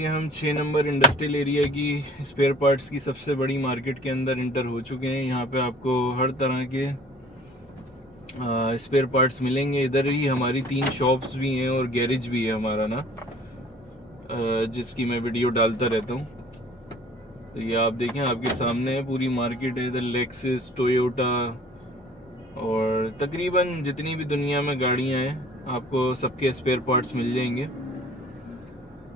ये हम 6 number industrial area की स्पेयर पार्ट्स की सबसे बड़ी मार्केट के अंदर इंटर हो चुके हैं। यहाँ पे आपको हर तरह के स्पेयर पार्ट्स मिलेंगे। इधर ही हमारी 3 शॉप्स भी हैं और गैरेज भी है हमारा ना, जिसकी मैं वीडियो डालता रहता हूँ। तो ये आप देखें, आपके सामने है पूरी मार्केट है। इधर लेक्सिस, टोयोटा और तकरीबन जितनी भी दुनिया में गाड़ियाँ हैं आपको सबके स्पेयर पार्ट्स मिल जाएंगे।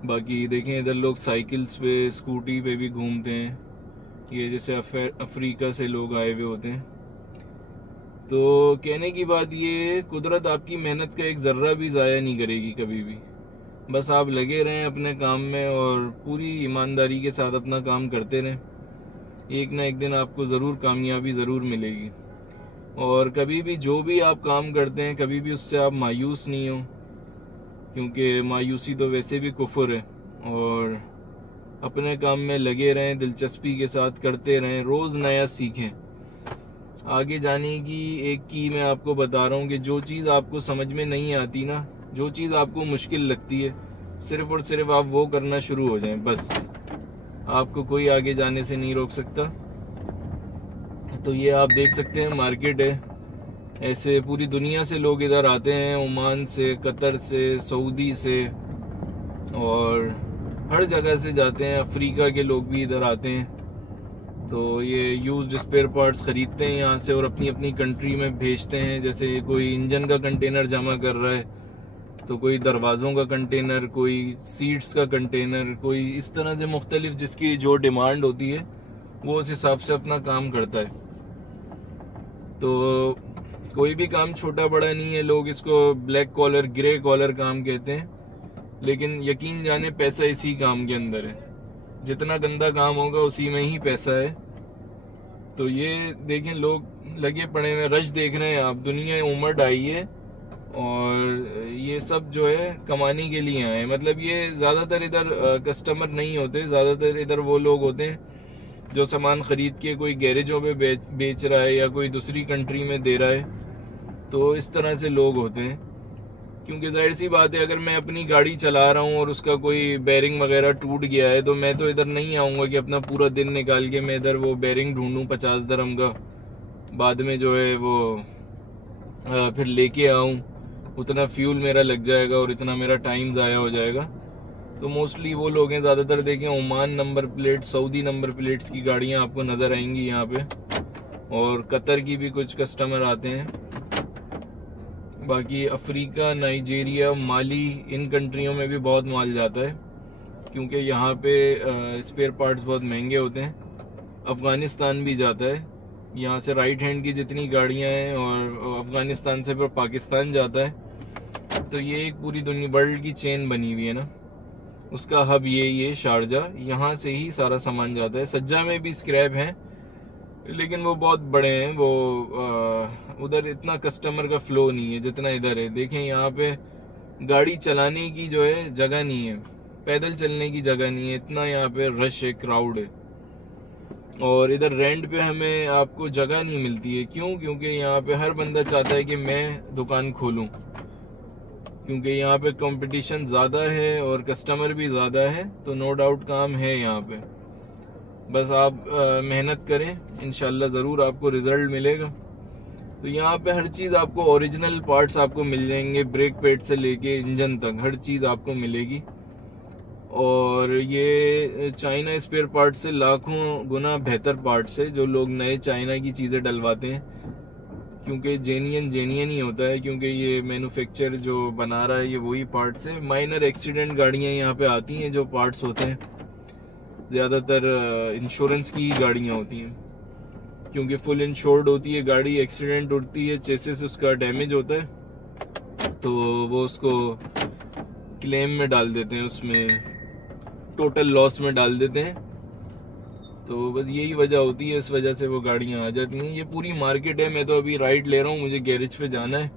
बाकी देखें, इधर लोग साइकिल्स पे, स्कूटी पे भी घूमते हैं। ये जैसे अफ्रीका से लोग आए हुए होते हैं। तो कहने की बात ये, कुदरत आपकी मेहनत का एक ज़र्रा भी ज़ाया नहीं करेगी कभी भी। बस आप लगे रहें अपने काम में और पूरी ईमानदारी के साथ अपना काम करते रहें। एक ना एक दिन आपको ज़रूर कामयाबी ज़रूर मिलेगी। और कभी भी जो भी आप काम करते हैं, कभी भी उससे आप मायूस नहीं हो, क्योंकि मायूसी तो वैसे भी कुफर है। और अपने काम में लगे रहें, दिलचस्पी के साथ करते रहें, रोज़ नया सीखें। आगे जाने की एक की मैं आपको बता रहा हूँ कि जो चीज़ आपको समझ में नहीं आती ना, जो चीज़ आपको मुश्किल लगती है, सिर्फ और सिर्फ आप वो करना शुरू हो जाएं, बस आपको कोई आगे जाने से नहीं रोक सकता। तो ये आप देख सकते हैं मार्केट है। ऐसे पूरी दुनिया से लोग इधर आते हैं, ओमान से, कतर से, सऊदी से और हर जगह से जाते हैं। अफ्रीका के लोग भी इधर आते हैं। तो ये यूज्ड स्पेयर पार्ट्स ख़रीदते हैं यहाँ से और अपनी अपनी कंट्री में भेजते हैं। जैसे कोई इंजन का कंटेनर जमा कर रहा है, तो कोई दरवाज़ों का कंटेनर, कोई सीट्स का कंटेनर, कोई इस तरह से मुख्तलिफ जिसकी जो डिमांड होती है वो उस हिसाब से अपना काम करता है। तो कोई भी काम छोटा बड़ा नहीं है। लोग इसको ब्लैक कॉलर, ग्रे कॉलर काम कहते हैं, लेकिन यकीन जाने पैसा इसी काम के अंदर है। जितना गंदा काम होगा उसी में ही पैसा है। तो ये देखें, लोग लगे पड़े हैं, रश देख रहे हैं आप। दुनिया उमड़ आई है और ये सब जो है कमाने के लिए आए। मतलब ये ज़्यादातर इधर कस्टमर नहीं होते, ज़्यादातर इधर वो लोग होते हैं जो सामान ख़रीद के कोई गैरेजों पे बेच रहा है या कोई दूसरी कंट्री में दे रहा है। तो इस तरह से लोग होते हैं। क्योंकि जाहिर सी बात है, अगर मैं अपनी गाड़ी चला रहा हूँ और उसका कोई बेरिंग वगैरह टूट गया है, तो मैं तो इधर नहीं आऊँगा कि अपना पूरा दिन निकाल के मैं इधर वो बेरिंग ढूंढूं 50 दरहम का, बाद में जो है वो फिर लेके आऊँ। उतना फ्यूल मेरा लग जाएगा और इतना मेरा टाइम ज़ाया हो जाएगा। तो मोस्टली वो लोग हैं, ज़्यादातर देखें Oman number plate, Saudi number plates की गाड़ियाँ आपको नज़र आएंगी यहाँ पे। और कतर की भी कुछ कस्टमर आते हैं। बाकी अफ्रीका, नाइजीरिया, माली, इन कंट्रियों में भी बहुत माल जाता है, क्योंकि यहाँ पे स्पेयर पार्ट्स बहुत महंगे होते हैं। अफ़गानिस्तान भी जाता है। यहाँ से राइट हैंड की जितनी गाड़ियाँ हैं, और अफ़गानिस्तान से फिर पाकिस्तान जाता है। तो ये एक पूरी दुनिया, वर्ल्ड की चेन बनी हुई है ना। उसका हब यही है शारजा, यहाँ से ही सारा सामान जाता है। सज्जा में भी स्क्रैप हैं, लेकिन वो बहुत बड़े हैं। वो उधर इतना कस्टमर का फ्लो नहीं है जितना इधर है। देखें, यहाँ पे गाड़ी चलाने की जो है जगह नहीं है, पैदल चलने की जगह नहीं है। इतना यहाँ पे रश है, क्राउड है। और इधर रेंट पे हमें आपको जगह नहीं मिलती है। क्यों? क्योंकि यहाँ पे हर बंदा चाहता है कि मैं दुकान खोलूँ, क्योंकि यहाँ पे कंपटीशन ज़्यादा है और कस्टमर भी ज़्यादा है। तो नो डाउट काम है यहाँ पे। बस आप मेहनत करें, इंशाल्लाह ज़रूर आपको रिज़ल्ट मिलेगा। तो यहाँ पे हर चीज़ आपको, ओरिजिनल पार्ट्स आपको मिल जाएंगे, ब्रेक पैड से लेके इंजन तक हर चीज़ आपको मिलेगी। और ये चाइना स्पेयर पार्ट्स से लाखों गुना बेहतर पार्ट्स है, जो लोग नए चाइना की चीज़ें डलवाते हैं। क्योंकि जेन्यन ही होता है, क्योंकि ये मैन्युफैक्चर जो बना रहा है ये वही पार्ट्स है। माइनर एक्सीडेंट गाड़ियाँ यहाँ पे आती हैं, जो पार्ट्स होते हैं ज़्यादातर इंश्योरेंस की गाड़ियाँ होती हैं, क्योंकि फुल इंश्योर्ड होती है गाड़ी। एक्सीडेंट उठती है, चेसिस उसका डैमेज होता है, तो वो उसको क्लेम में डाल देते हैं, उसमें टोटल लॉस में डाल देते हैं। तो बस यही वजह होती है, इस वजह से वो गाड़ियाँ आ जाती हैं। ये पूरी मार्केट है। मैं तो अभी राइट ले रहा हूँ, मुझे गैरेज पे जाना है।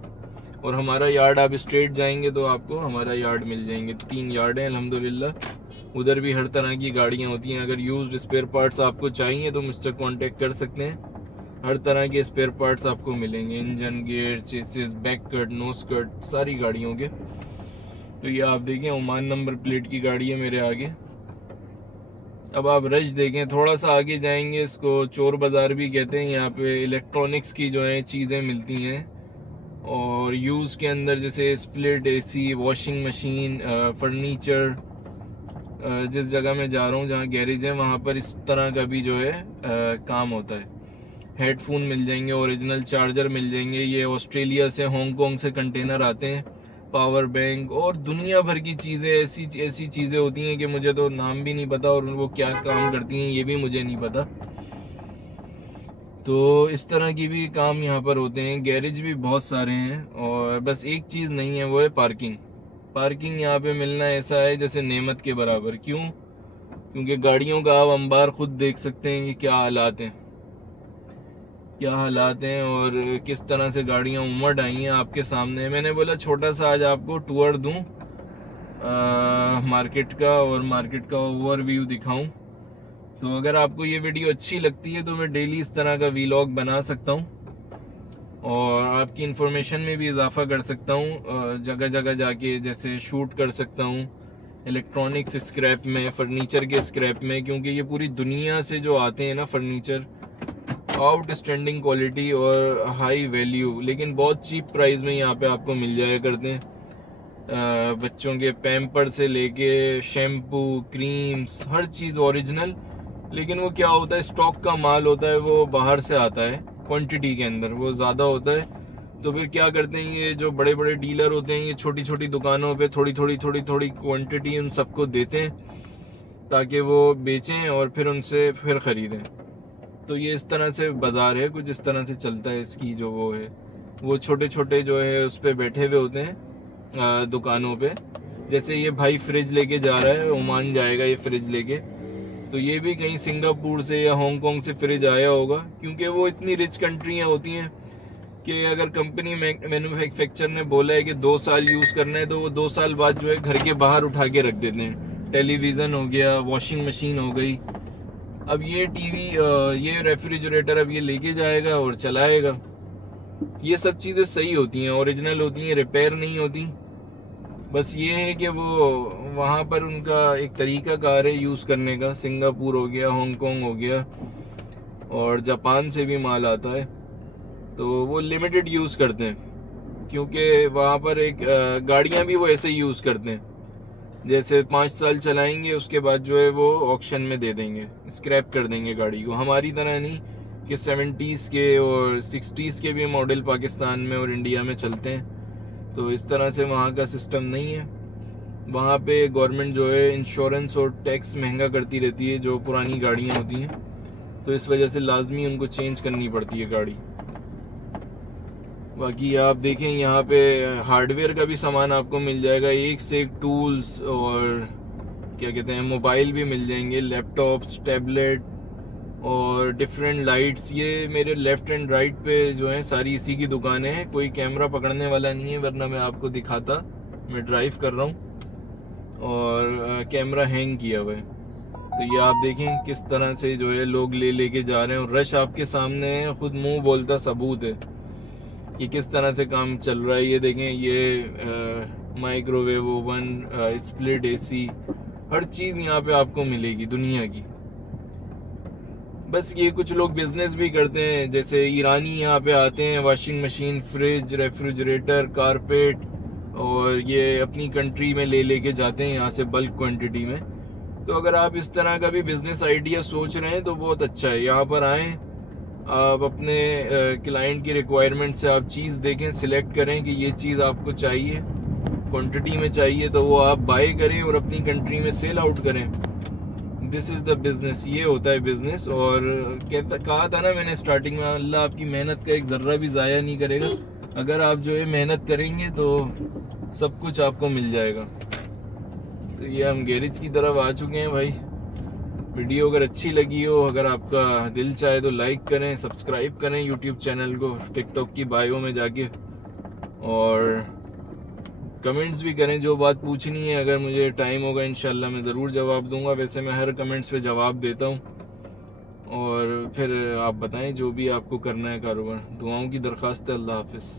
और हमारा यार्ड, आप स्ट्रेट जाएंगे तो आपको हमारा यार्ड मिल जाएंगे। 3 यार्ड हैं अल्हम्दुलिल्लाह। उधर भी हर तरह की गाड़ियाँ होती हैं। अगर यूज्ड स्पेयर पार्ट्स आपको चाहिए तो मुझसे कांटेक्ट कर सकते हैं। हर तरह के स्पेयर पार्ट्स आपको मिलेंगे, engine, gear, chassis, back cut, nose cut, सारी गाड़ियों के। तो ये आप देखें, ओमान नंबर प्लेट की गाड़ी है मेरे आगे। अब आप रश देखें, थोड़ा सा आगे जाएंगे, इसको चोर बाज़ार भी कहते हैं। यहाँ पे इलेक्ट्रॉनिक्स की जो है चीज़ें मिलती हैं, और यूज़ के अंदर जैसे split AC, washing machine, furniture. जिस जगह मैं जा रहा हूँ जहाँ गैरेज है वहाँ पर इस तरह का भी जो है काम होता है। हेडफोन मिल जाएंगे, ओरिजिनल चार्जर मिल जाएंगे। ये ऑस्ट्रेलिया से, हांगकांग से कंटेनर आते हैं। पावर बैंक और दुनिया भर की चीज़ें, ऐसी चीज़ें होती हैं कि मुझे तो नाम भी नहीं पता, और वो क्या काम करती हैं ये भी मुझे नहीं पता। तो इस तरह की भी काम यहाँ पर होते हैं। गैरेज भी बहुत सारे हैं, और बस एक चीज़ नहीं है, वो है पार्किंग। पार्किंग यहाँ पे मिलना ऐसा है जैसे नेमत के बराबर। क्यों? क्योंकि गाड़ियों का आप अंबार खुद देख सकते हैं कि क्या हालात हैं, और किस तरह से गाड़ियां उमड़ आई हैं आपके सामने। मैंने बोला छोटा सा आज आपको टूर दूं मार्केट का, और मार्केट का ओवरव्यू दिखाऊं। तो अगर आपको ये वीडियो अच्छी लगती है तो मैं डेली इस तरह का वीलॉग बना सकता हूं, और आपकी इंफॉर्मेशन में भी इजाफा कर सकता हूं। जगह जगह जाके जैसे शूट कर सकता हूं, इलेक्ट्रॉनिक्स स्क्रैप में, फर्नीचर के स्क्रैप में, क्योंकि ये पूरी दुनिया से जो आते हैं ना फर्नीचर, आउटस्टैंडिंग क्वालिटी और हाई वैल्यू, लेकिन बहुत चीप प्राइस में यहाँ पे आपको मिल जाया करते हैं। बच्चों के पैम्पर से लेके शैम्पू, क्रीम्स, हर चीज़ ओरिजिनल। लेकिन वो क्या होता है, स्टॉक का माल होता है, वो बाहर से आता है, क्वांटिटी के अंदर वो ज़्यादा होता है। तो फिर क्या करते हैं ये जो बड़े बड़े डीलर होते हैं, ये छोटी छोटी दुकानों पे थोड़ी थोड़ी क्वांटिटी उन सबको देते हैं ताकि वो बेचें और फिर उनसे फिर ख़रीदें। तो ये इस तरह से बाज़ार है, कुछ इस तरह से चलता है। इसकी जो वो है, वो छोटे छोटे जो है उस पर बैठे हुए होते हैं दुकानों पे। जैसे ये भाई फ्रिज लेके जा रहा है, ओमान जाएगा ये फ्रिज लेके, तो ये भी कहीं सिंगापुर से या हांगकांग से फ्रिज आया होगा, क्योंकि वो इतनी रिच कंट्रियाँ होती हैं कि अगर कंपनी मैन्युफैक्चर ने बोला है कि 2 साल यूज़ करना है, तो वो 2 साल बाद जो है घर के बाहर उठा के रख देते हैं। टेलीविज़न हो गया, वॉशिंग मशीन हो गई, अब ये टीवी, ये रेफ्रिजरेटर अब ये लेके जाएगा और चलाएगा। ये सब चीज़ें सही होती हैं, ओरिजिनल होती हैं, रिपेयर नहीं होती। बस ये है कि वो वहाँ पर उनका एक तरीका कार है यूज़ करने का। सिंगापुर हो गया, हांगकांग हो गया, और जापान से भी माल आता है, तो वो लिमिटेड यूज़ करते हैं, क्योंकि वहाँ पर एक गाड़ियाँ भी वो ऐसे ही यूज़ करते हैं। जैसे 5 साल चलाएंगे, उसके बाद जो है वो ऑक्शन में दे देंगे, स्क्रैप कर देंगे गाड़ी को। हमारी तरह नहीं कि 70s के और 60s के भी मॉडल पाकिस्तान में और इंडिया में चलते हैं। तो इस तरह से वहाँ का सिस्टम नहीं है। वहाँ पे गवर्नमेंट जो है इंश्योरेंस और टैक्स महंगा करती रहती है जो पुरानी गाड़ियाँ होती हैं, तो इस वजह से लाजमी उनको चेंज करनी पड़ती है गाड़ी। बाकी आप देखें यहाँ पे हार्डवेयर का भी सामान आपको मिल जाएगा, एक से एक टूल्स, और क्या कहते हैं मोबाइल भी मिल जाएंगे, लैपटॉप्स, टैबलेट और डिफरेंट लाइट्स। ये मेरे लेफ्ट एंड राइट पे जो है सारी इसी की दुकानें हैं। कोई कैमरा पकड़ने वाला नहीं है, वरना मैं आपको दिखाता। मैं ड्राइव कर रहा हूँ और कैमरा हैंग किया हुआ है। तो ये आप देखें किस तरह से जो है लोग लेके जा रहे हैं, और रश आपके सामने है, खुद मुंह बोलता सबूत है कि किस तरह से काम चल रहा है। ये देखें, ये माइक्रोवेव ओवन, स्प्लिट एसी, हर चीज़ यहाँ पे आपको मिलेगी दुनिया की। बस ये कुछ लोग बिजनेस भी करते हैं, जैसे ईरानी यहाँ पे आते हैं, washing machine, fridge, refrigerator, carpet, और ये अपनी कंट्री में लेके जाते हैं यहाँ से बल्क क्वांटिटी में। तो अगर आप इस तरह का भी बिजनेस आइडिया सोच रहे हैं तो बहुत अच्छा है, यहाँ पर आएँ, आप अपने क्लाइंट की रिक्वायरमेंट से आप चीज़ देखें, सिलेक्ट करें कि ये चीज़ आपको चाहिए, क्वांटिटी में चाहिए, तो वो आप बाय करें और अपनी कंट्री में सेल आउट करें। दिस इज़ द बिजनेस, ये होता है बिजनेस। और कहा था ना मैंने स्टार्टिंग में, अल्लाह आपकी मेहनत का एक ज़र्रा भी ज़ाया नहीं करेगा। अगर आप जो है मेहनत करेंगे तो सब कुछ आपको मिल जाएगा। तो ये हम गैरेज की तरफ आ चुके हैं भाई। वीडियो अगर अच्छी लगी हो, अगर आपका दिल चाहे तो लाइक करें, सब्सक्राइब करें यूट्यूब चैनल को, टिकटॉक की बायो में जाके, और कमेंट्स भी करें जो बात पूछनी है। अगर मुझे टाइम होगा इंशाल्लाह मैं ज़रूर जवाब दूंगा। वैसे मैं हर कमेंट्स पे जवाब देता हूँ। और फिर आप बताएं जो भी आपको करना है कारोबार। दुआओं की दरख्वास्त है। अल्लाह हाफिज़।